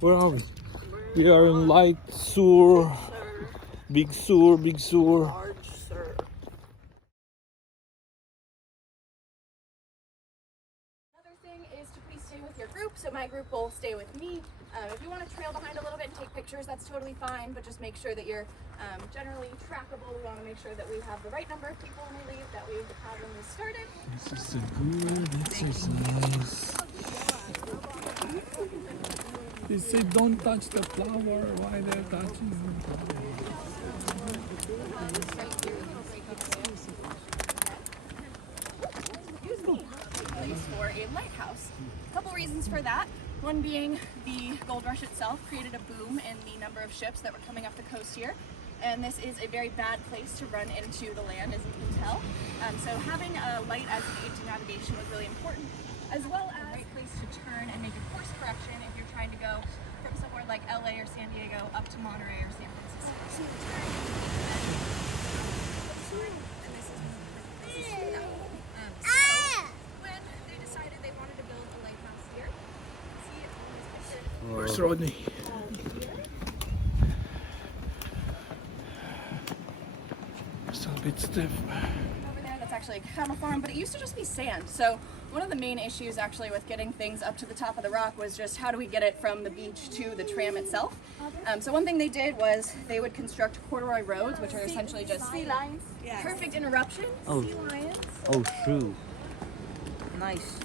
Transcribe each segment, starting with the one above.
Where are we? We are in Light Sur. Big Sur, Big Sur. Large, sir. Another thing is to please stay with your group, so my group will stay with me. If you want to trail behind a little bit and take pictures, that's totally fine, but just make sure that you're generally trackable. We want to make sure that we have the right number of people when we leave, that we have when we started. This is a good exercise. They say don't touch the flower. Why they're touching it? For a lighthouse. A couple reasons for that. One being the gold rush itself created a boom in the number of ships that were coming up the coast here. And this is a very bad place to run into the land, as you can tell. So having a light as an aid to navigation was really important, as well as a great place to turn and make a course correction if you're trying to go from somewhere like LA or San Diego up to Monterey or San Francisco. And this is when they decided they wanted to build a lighthouse here, see it's always pictured. Where's Rodney? Still a bit stiff. Over there, that's actually a cattle farm, but it used to just be sand. So one of the main issues actually with getting things up to the top of the rock was just how do we get it from the beach to the tram itself. So one thing they did was they would construct corduroy roads, which are essentially just sea lions. Yes. Perfect interruption. Oh. Sea lions. Oh, shoot. Nice.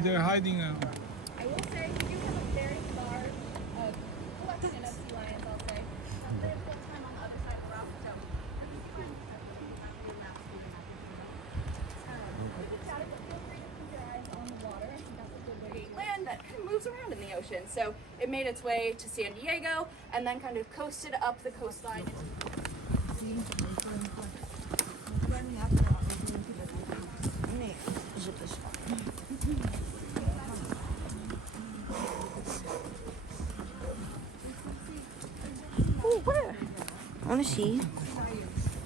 They're hiding. I will say you have a very large collection of sea lions, I'll say. They're full time on the other side of the rock, so feel free to keep your eyes on the water. I think that's a good way to land that kind of moves around in the ocean. So it made its way to San Diego and then kind of coasted up the coastline. Oh, where? I want to see.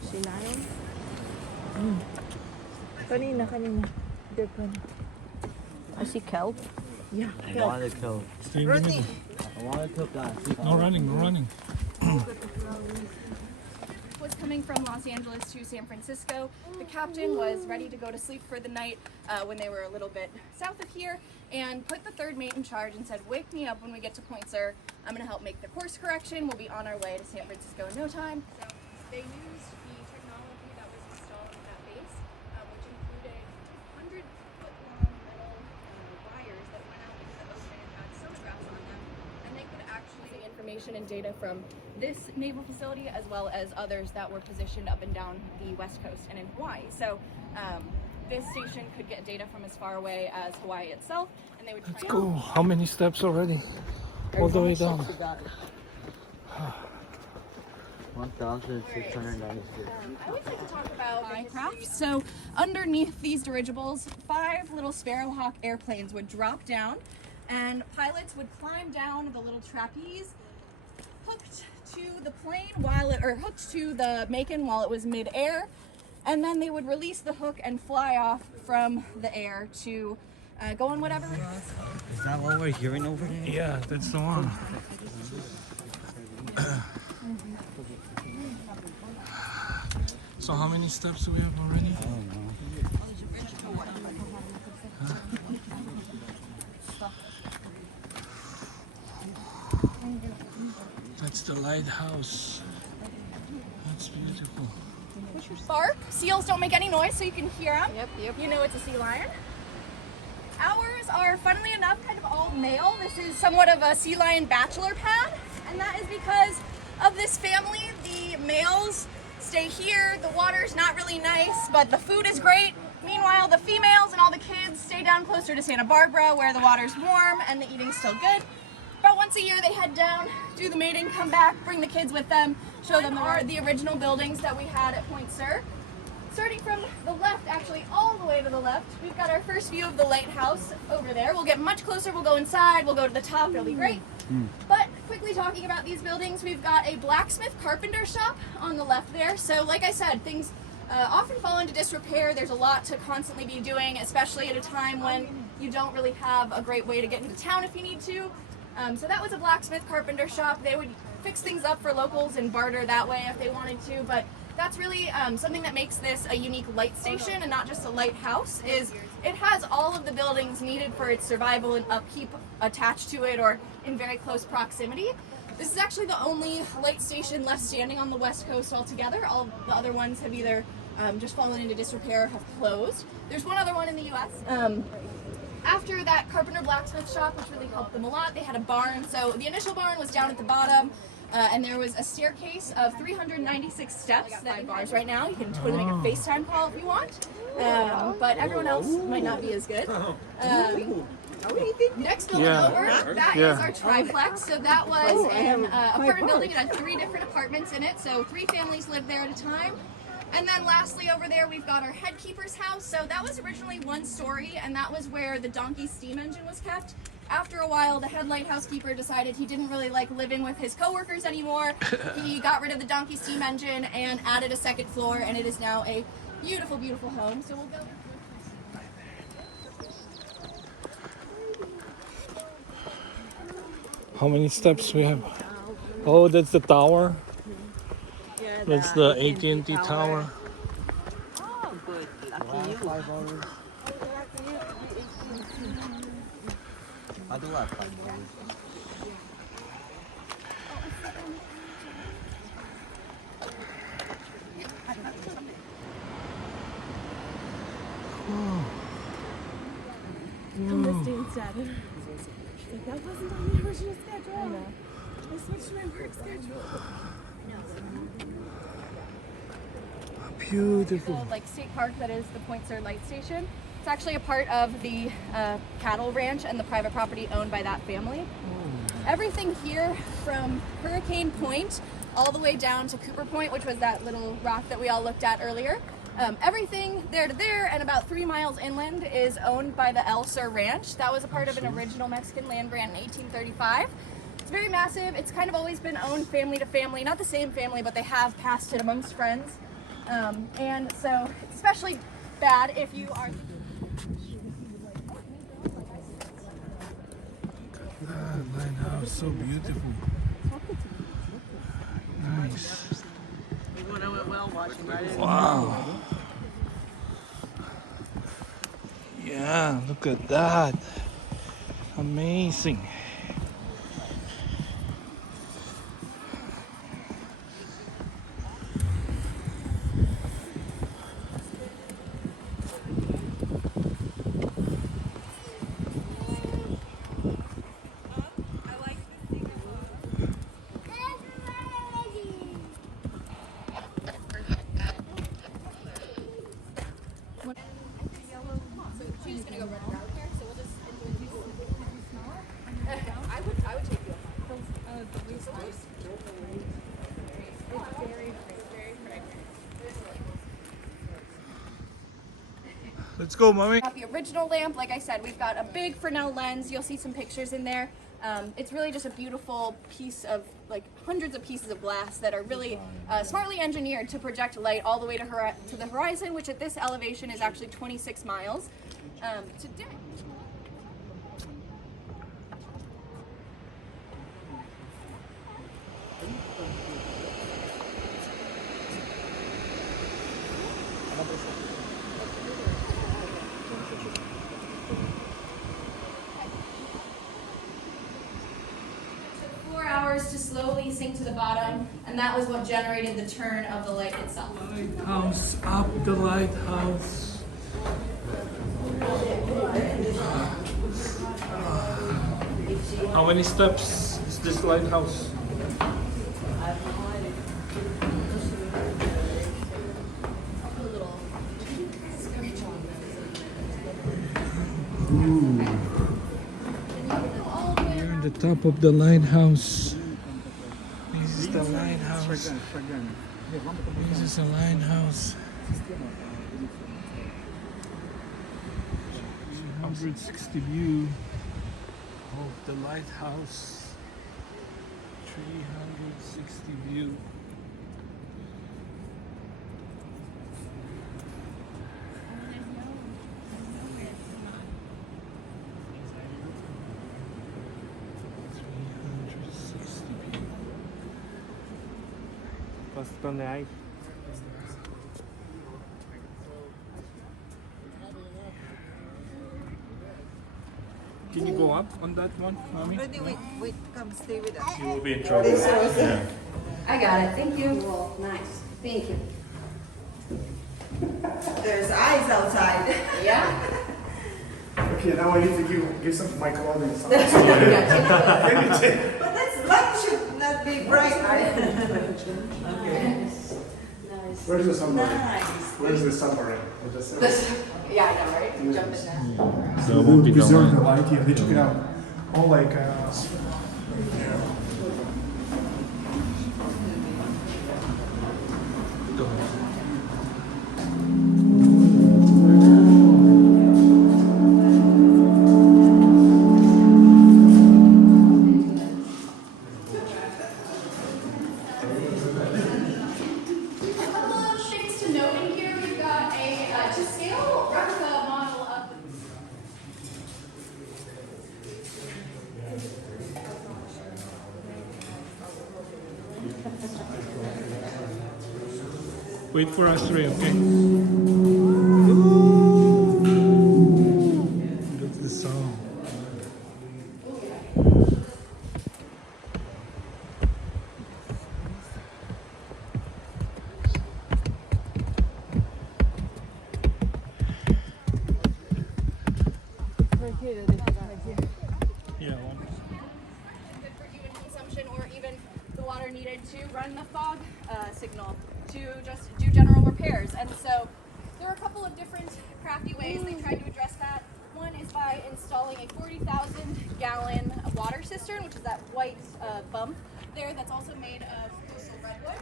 Sea lion. Kanina. Different. I see kelp. Yeah, I kelp. want to kill. Stay in the middle. I want to kill that. No running, no running. Was coming from Los Angeles to San Francisco. The captain was ready to go to sleep for the night when they were a little bit south of here, and put the third mate in charge and said, wake me up when we get to Point Sur. I'm going to help make the course correction. We'll be on our way to San Francisco in no time. So they used the technology that was installed at that base, which included 100-foot-long metal wires that went out into the ocean and had sonographs on them, and they could actually get information and data from this naval facility as well as others that were positioned up and down the west coast and in Hawaii. So this station could get data from as far away as Hawaii itself, and they would try. Let's go. How many steps already? All the way down. 1,696. I would like to talk about flycraft. So underneath these dirigibles, 5 little Sparrowhawk airplanes would drop down, and pilots would climb down the little trapeze, hooked to the plane hooked to the Macon while it was mid-air, and then they would release the hook and fly off from the air to go on whatever. Is that what we're hearing over there? Yeah, that's the one. So how many steps do we have already? I don't know. That's the lighthouse. That's beautiful. Bark. Seals don't make any noise, so you can hear them. Yep. You know it's a sea lion. Ours are, funnily enough, kind of all male. This is somewhat of a sea lion bachelor pad, and that is because of this family. The males stay here. The water's not really nice, but the food is great. Meanwhile, the females and all the kids stay down closer to Santa Barbara, where the water's warm and the eating's still good. About once a year, they head down, do the mating, come back, bring the kids with them, show them the original buildings that we had at Point Sur. Starting from the left, actually all the way to the left, we've got our first view of the lighthouse over there. We'll get much closer, we'll go inside, we'll go to the top, it'll be great. But quickly talking about these buildings, we've got a blacksmith carpenter shop on the left there. So like I said, things often fall into disrepair. There's a lot to constantly be doing, especially at a time when you don't really have a great way to get into town if you need to. So that was a blacksmith carpenter shop. They would fix things up for locals and barter that way if they wanted to, but that's really something that makes this a unique light station and not just a lighthouse, is it has all of the buildings needed for its survival and upkeep attached to it or in very close proximity. This is actually the only light station left standing on the West Coast altogether. All the other ones have either just fallen into disrepair or have closed. There's one other one in the US. After that carpenter blacksmith shop, which really helped them a lot, they had a barn. So the initial barn was down at the bottom, and there was a staircase of 396 steps. That bars right now. You can totally make a FaceTime call if you want, but everyone else might not be as good. Next building over, that is our triplex. So that was an apartment building. It had 3 different apartments in it, so 3 families lived there at a time. And then lastly over there we've got our head keeper's house. So that was originally 1 story, and that was where the donkey steam engine was kept. After a while, the head lighthouse keeper decided he didn't really like living with his coworkers anymore. He got rid of the donkey steam engine and added a 2nd floor, and it is now a beautiful, beautiful home. So we'll go. How many steps we have? Oh, that's the tower. Yeah, That's the AT&T tower. Oh, good. Lucky you. 5 hours. I do have 5 hours. Instead. Like, that wasn't on the original schedule. I know. I switched my work schedule. Beautiful. Like state park that is the Point Sur Light Station. It's actually a part of the cattle ranch and the private property owned by that family. Everything here from Hurricane Point all the way down to Cooper Point, which was that little rock that we all looked at earlier. Everything there to there and about 3 miles inland is owned by the El Sur Ranch. That was a part of an original Mexican land grant in 1835. It's very massive. It's kind of always been owned family to family. Not the same family, but they have passed it amongst friends. And so it's especially bad if you are... That lighthouse, so beautiful. Nice. When I went well watching, right? Wow. Yeah, look at that. Amazing. She's gonna go run around here, so we'll just introduce I would take you. It's very, very fragrant. Let's go, mommy. Got the original lamp, like I said, we've got a big Fresnel lens. You'll see some pictures in there. It's really just a beautiful piece of, like, hundreds of pieces of glass that are really smartly engineered to project light all the way to the horizon, which at this elevation is actually 26 miles. Today. To slowly sink to the bottom, and that was what generated the turn of the light itself. Lighthouse, up the lighthouse. How many steps is this lighthouse? We're at the top of the lighthouse. This is the lighthouse. This is a lighthouse. 360 view of the lighthouse. 360 view. First on the ice. Can you go up on that one, mommy? Ready, wait, come stay with us. You will be in trouble. Yeah. I got it. Thank you. Nice. Thank you. There's eyes outside. Yeah. Okay, now I need to give some of my clothing. But this light should not be bright. Okay. Where's the submarine? Nice. Where's the submarine? We'll just Yeah, I know, right? Jump in that. So it won't be preserve the long. light. Yeah, they took it out. All like. A couple of things to note in here. We've got a to scale replica model of the Wait for us, Ray, okay? That's the song. Yeah, one. good for human consumption or even the water needed to run the fog signal to just do general repairs. And so there are a couple of different crafty ways they tried to address that. One is by installing a 40,000 gallon water cistern, which is that white bump there that's also made of coastal redwood.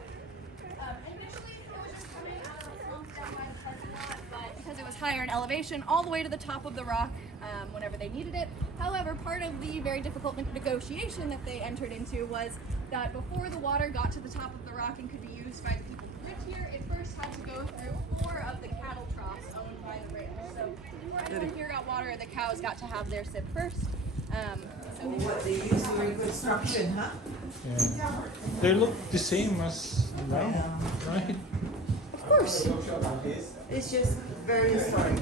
Initially, it was just coming out of the swamp down by the parking lot, but because it was higher in elevation, all the way to the top of the rock whenever they needed it. However, part of the very difficult negotiation that they entered into was that before the water got to the top of the rock and could be used by the people who lived here, it first had to go through 4 of the cattle troughs owned by the British. So before anyone here got water, the cows got to have their sip first. So they What they use during construction, huh? Yeah. They look the same as now, right? Of course. It's just very historic.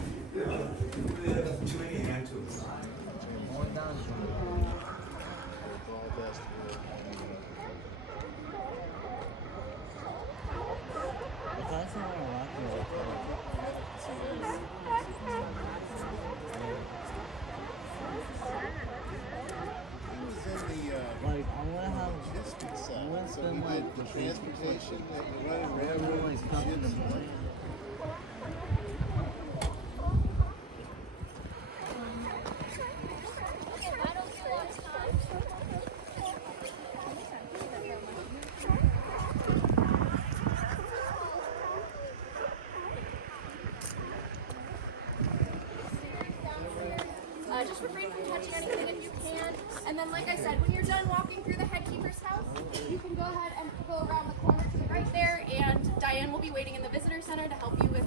Like, I want to have logistics. I want to spend like the transportation that you're running railroad ships. just refrain from touching anything if you can. And then, like I said, when you're done walking through the head keeper's house, you can go ahead and go around the corner to the right there, and Diane will be waiting in the visitor center to help you with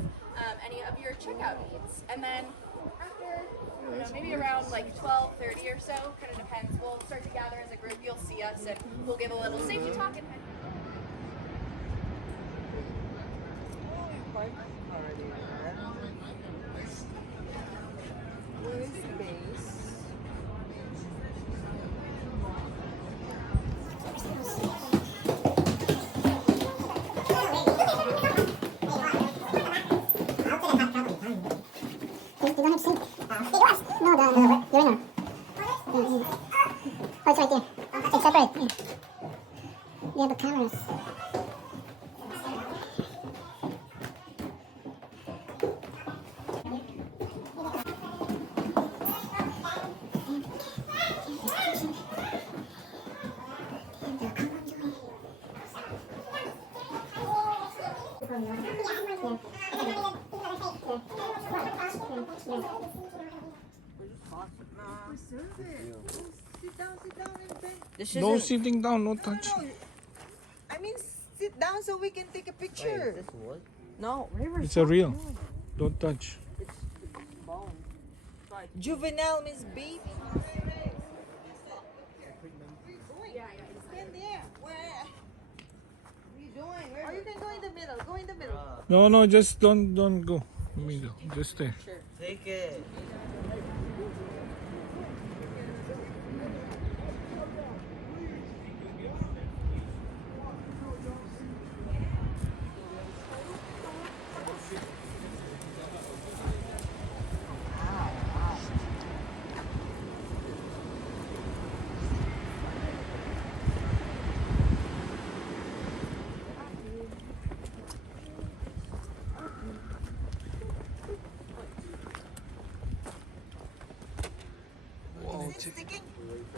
any of your checkout needs. And then after, maybe around like 12:30 or so, kind of depends. We'll start to gather as a group. You'll see us, and we'll give a little safety talk and. You don't have to sink. No, the urinal. Oh, it's right there. It's separate. Yeah, the cameras. No sitting down, no touching. I mean, sit down so we can take a picture. No, river. It's a real. Don't touch. Juvenile means baby. Stand there. Where? Or you can go in the middle. Go in the middle. No, no, just don't go. Middle. Just stay. Take it.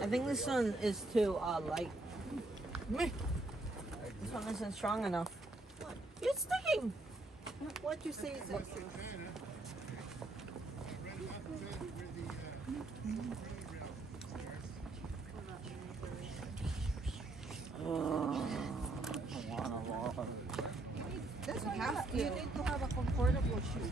I think this one is too light. Meh. This one isn't strong enough. What? It's sticking. What you say is excellent. That's why you need to have a comfortable shoe.